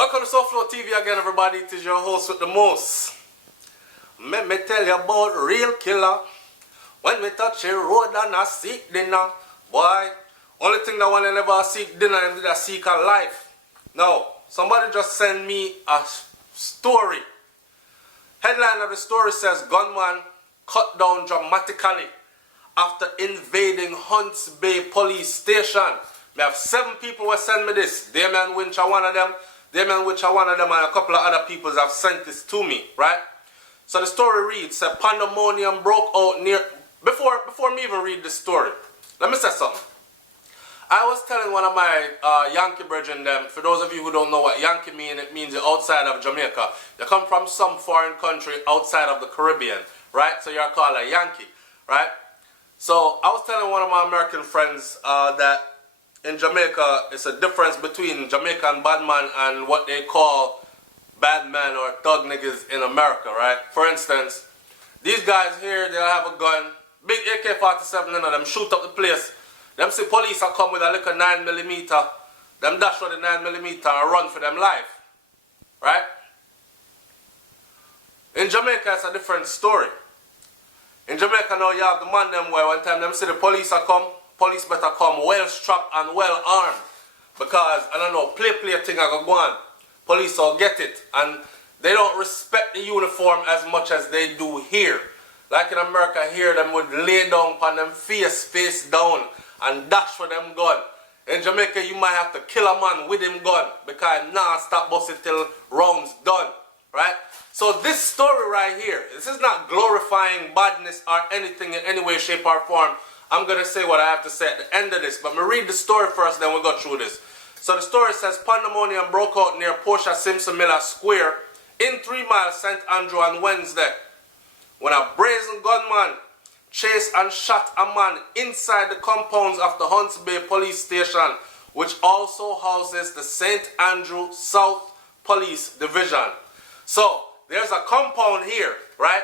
Welcome to Souflotv again, everybody. It is your host with the most. Let me tell you about real killer. When we touch a road and I seek dinner, boy, only thing that one never seek dinner and I seek a life. Now, somebody just sent me a story. Headline of the story says, gunman cut down dramatically after invading Hunts Bay police station. We have 7 people who sent me this. Damien Winch are one of them. And a couple of other people have sent this to me, right? So the story reads, pandemonium broke out near... Before me even read the story, let me say something. I was telling one of my Yankee brethren them, for those of you who don't know what Yankee means, it means you're outside of Jamaica. You come from some foreign country outside of the Caribbean, right? So you're called a Yankee, right? So I was telling one of my American friends that in Jamaica, it's a difference between Jamaican badman and what they call badman or thug niggas in America, right? For instance, these guys here, they'll have a gun, big AK-47 in them, shoot up the place. Them see police are come with a little 9mm, them dash with the 9mm and run for them life, right? In Jamaica, it's a different story. In Jamaica now, you have the man them where one time them see the police are come, police better come well strapped and well armed. Because, I don't know, play thing I go on. Police will get it. And they don't respect the uniform as much as they do here. Like in America here, them would lay down on them face down and dash for them gun. In Jamaica, you might have to kill a man with him gun. Because nah, stop busting till rounds done. Right? So this story right here, this is not glorifying badness or anything in any way, shape or form. I'm going to say what I have to say at the end of this, but I'm going to read the story first, then we'll go through this. So the story says, pandemonium broke out near Portia Simpson Miller Square in 3 Mile, St. Andrew on Wednesday, when a brazen gunman chased and shot a man inside the compounds of the Hunts Bay police station, which also houses the St. Andrew South Police Division. So, there's a compound here, right?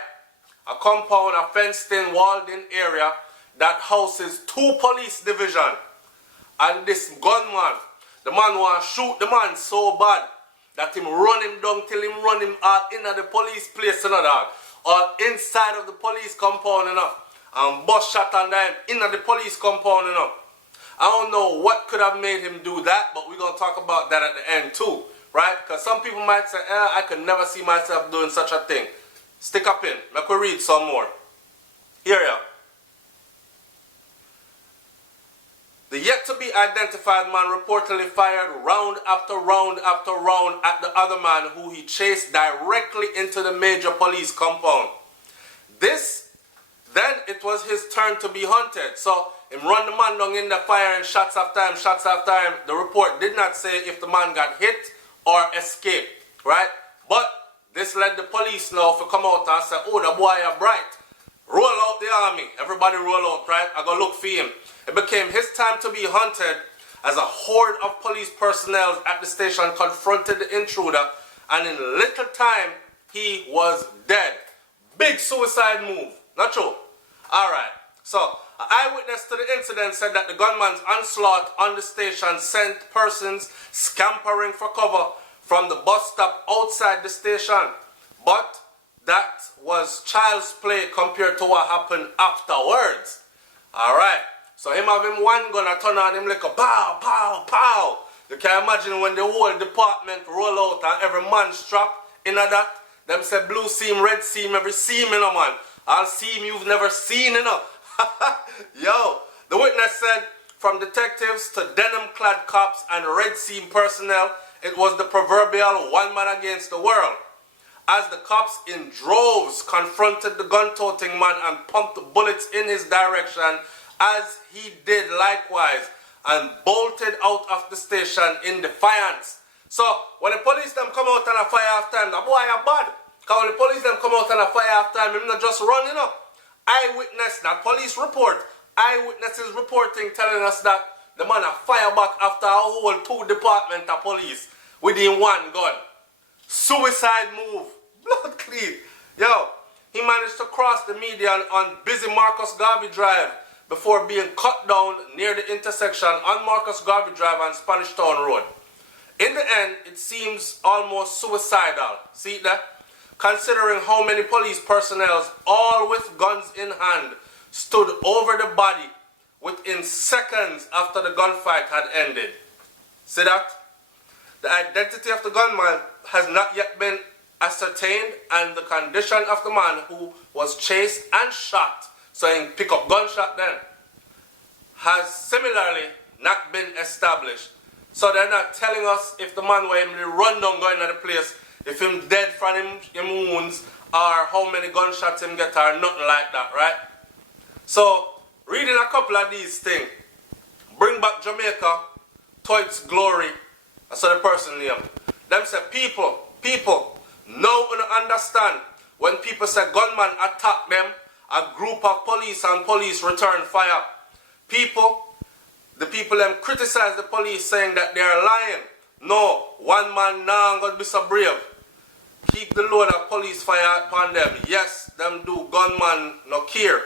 A compound, a fenced-in, walled-in area that houses 2 police divisions. And this gunman, the man want to shoot the man so bad that him run him down till him run him out into the police place, you know that, or inside of the police compound, you know, and bust shot on them into the police compound, you know. I don't know what could have made him do that, but we're going to talk about that at the end too, right? Because some people might say, I could never see myself doing such a thing. Stick up in. Let me read some more. Here you are. The yet-to-be-identified man reportedly fired round after round after round at the other man, who he chased directly into the major police compound. Then it was his turn to be hunted. So, him run the man down in the fire and shots after him, shots after him. The report did not say if the man got hit or escaped, right? But this led the police now to come out and say, oh, the boy are bright. Roll out the army. Everybody roll out, right? I go look for him. It became his time to be hunted as a horde of police personnel at the station confronted the intruder, and in little time, he was dead. Big suicide move. Not true? Alright. So, an eyewitness to the incident said that the gunman's onslaught on the station sent persons scampering for cover from the bus stop outside the station. But that was child's play compared to what happened afterwards. Alright. So him have him one gun and turn on him like a pow, pow, pow. You can imagine when the whole department roll out and every man strap in that. Them say blue seam, red seam, every seam, you know, man. All seam you've never seen, you know. Yo, the witness said from detectives to denim-clad cops and red seam personnel, it was the proverbial one man against the world. As the cops in droves confronted the gun-toting man and pumped bullets in his direction, as he did likewise, and bolted out of the station in defiance. So, when the police them come out and a fire after him, the boy are bad. Because when the police them come out and a fire after him, him not just running up. Eyewitness, not police report. Eyewitnesses reporting telling us that the man a fire back after a whole 2 department of police within 1 gun. Suicide move. Blood clean. Yo, he managed to cross the median on busy Marcus Garvey Drive before being cut down near the intersection on Marcus Garvey Drive and Spanish Town Road. In the end, it seems almost suicidal. See that? Considering how many police personnel, all with guns in hand, stood over the body within seconds after the gunfight had ended. See that? The identity of the gunman has not yet been ascertained, and the condition of the man who was chased and shot, so he pick up gunshot then, has similarly not been established. So they're not telling us if the man where him run down going to the place, if him dead from him wounds, or how many gunshots him get, or nothing like that, right? So, reading a couple of these things, bring back Jamaica to its glory. That's what the person name. Them say, people, now you understand, when people say gunman attack them, a group of police and police return fire. The people them criticize the police saying that they are lying. No, one man now gonna be so brave. Keep the load of police fire upon them. Yes, them do gunman no care.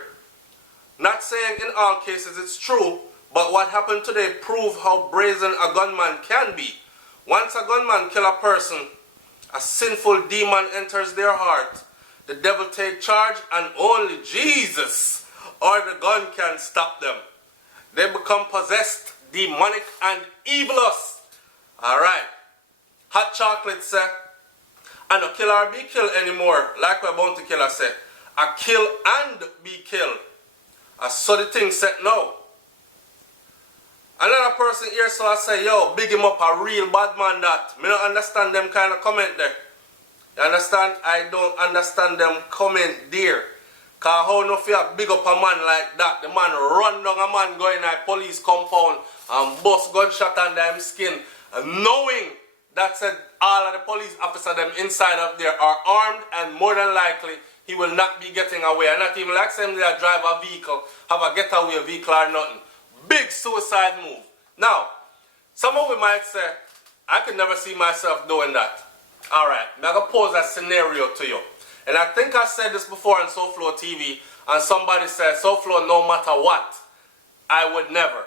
Not saying in all cases it's true, but what happened today proved how brazen a gunman can be. Once a gunman kill a person, a sinful demon enters their heart. The devil take charge, and only Jesus or the gun can stop them. They become possessed, demonic, and evilous. Alright. Hot chocolate say, I no kill or be killed anymore, like we're bound to kill us say. I kill and be killed. I saw the thing set now. Another person here so I say, yo, big him up, a real bad man that. Me don't understand them kind of comment there. You understand? I don't understand them comment there. Cause how no fear big up a man like that? The man run down a man going at police compound and bust gunshot under him skin. And knowing that said all of the police officers them inside of there are armed, and more than likely he will not be getting away. And not even like saying they drive a vehicle, have a getaway vehicle or nothing. Big suicide move. Now, some of you might say, I could never see myself doing that. Alright, I'm going to pose a scenario to you. And I think I said this before on Souflotv, and somebody said, Souflotv, no matter what, I would never.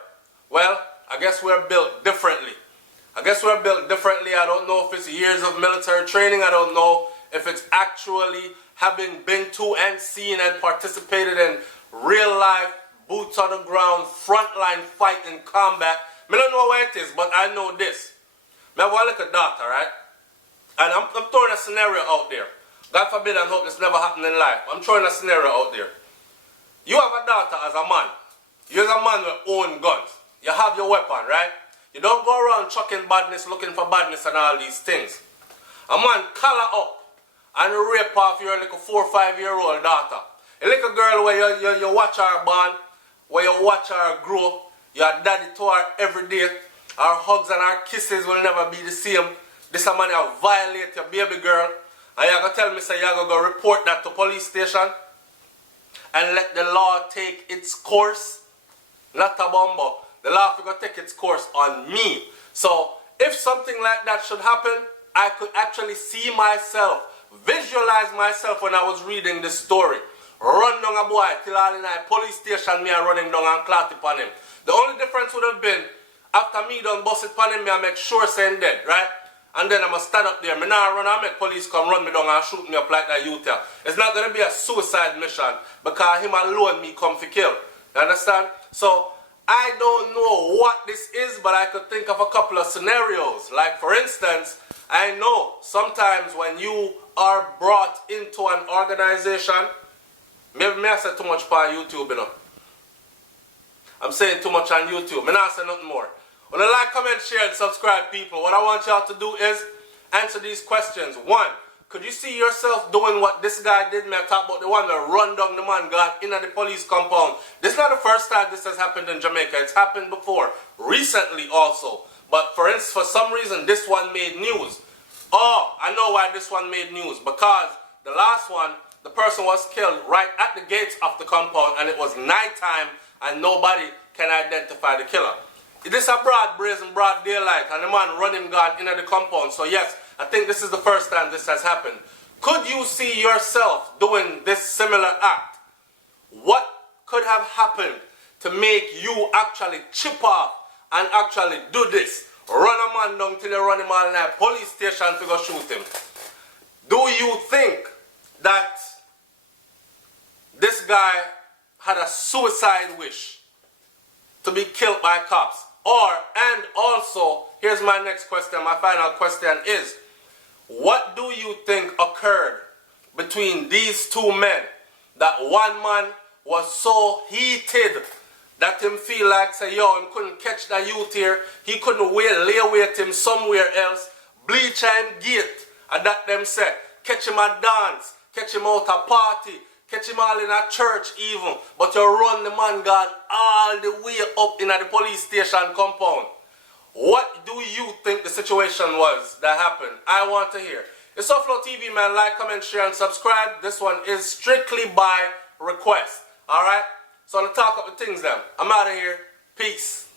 Well, I guess we're built differently. I don't know if it's years of military training. I don't know if it's actually having been to and seen and participated in real life, boots on the ground, frontline fight in combat. I don't know what it is, but I know this. I have a little daughter, right? And I'm throwing a scenario out there. God forbid and hope this never happened in life. I'm throwing a scenario out there. You have a daughter as a man. You're a man with own guns. You have your weapon, right? You don't go around chucking badness, looking for badness and all these things. A man collar up and rape off your little 4 or 5 year old daughter. A little girl where you watch her born, where you watch her grow, you're daddy to her every day. Her hugs and her kisses will never be the same. This a man you violate your baby girl. And you're going to tell me, say, you're going to go report that to police station and let the law take its course. Not a bumbo. The law will take its course on me. So, if something like that should happen, I could actually see myself, visualize myself when I was reading this story. Run down a boy till all in a police station, me and running down and clot upon him. The only difference would have been, after me done bust it upon him, me I make sure saying dead, right? And then I'm going to stand up there. Me now run and make police come run me down and shoot me up like that youth here. It's not going to be a suicide mission because him alone me come for kill. You understand? So, I don't know what this is, but I could think of a couple of scenarios. Like, for instance, I know sometimes when you are brought into an organization, maybe I say too much on YouTube, you know. I'm saying too much on YouTube. Me not say nothing more. When I like, comment, share, and subscribe, people, what I want y'all to do is answer these questions. 1, could you see yourself doing what this guy did? Me I talk about the one that run down the man got in the police compound. This is not the first time this has happened in Jamaica. It's happened before, recently also. But for instance, for some reason, this one made news. Oh, I know why this one made news. Because the last one, the person was killed right at the gates of the compound, and it was nighttime, and nobody can identify the killer. It is a broad brazen, broad daylight, and the man running gone into the compound. So yes, I think this is the first time this has happened. Could you see yourself doing this similar act? What could have happened to make you actually chip off and actually do this? run a man down till you run him all night, police station to go shoot him. Do you think that this guy had a suicide wish to be killed by cops? And also, here's my next question, my final question is, what do you think occurred between these two men that one man was so heated that him feel like, say, yo, him couldn't catch the youth here, he couldn't lay wait him somewhere else, bleach him gate, and that them say, catch him at dance, catch him out a party, catch him all in a church even, but you run the man gone all the way up in the police station compound. What do you think the situation was that happened? I want to hear. It's Souflotv, man. Like, comment, share, and subscribe. This one is strictly by request. Alright? So I'm going to talk up the things then. I'm out of here. Peace.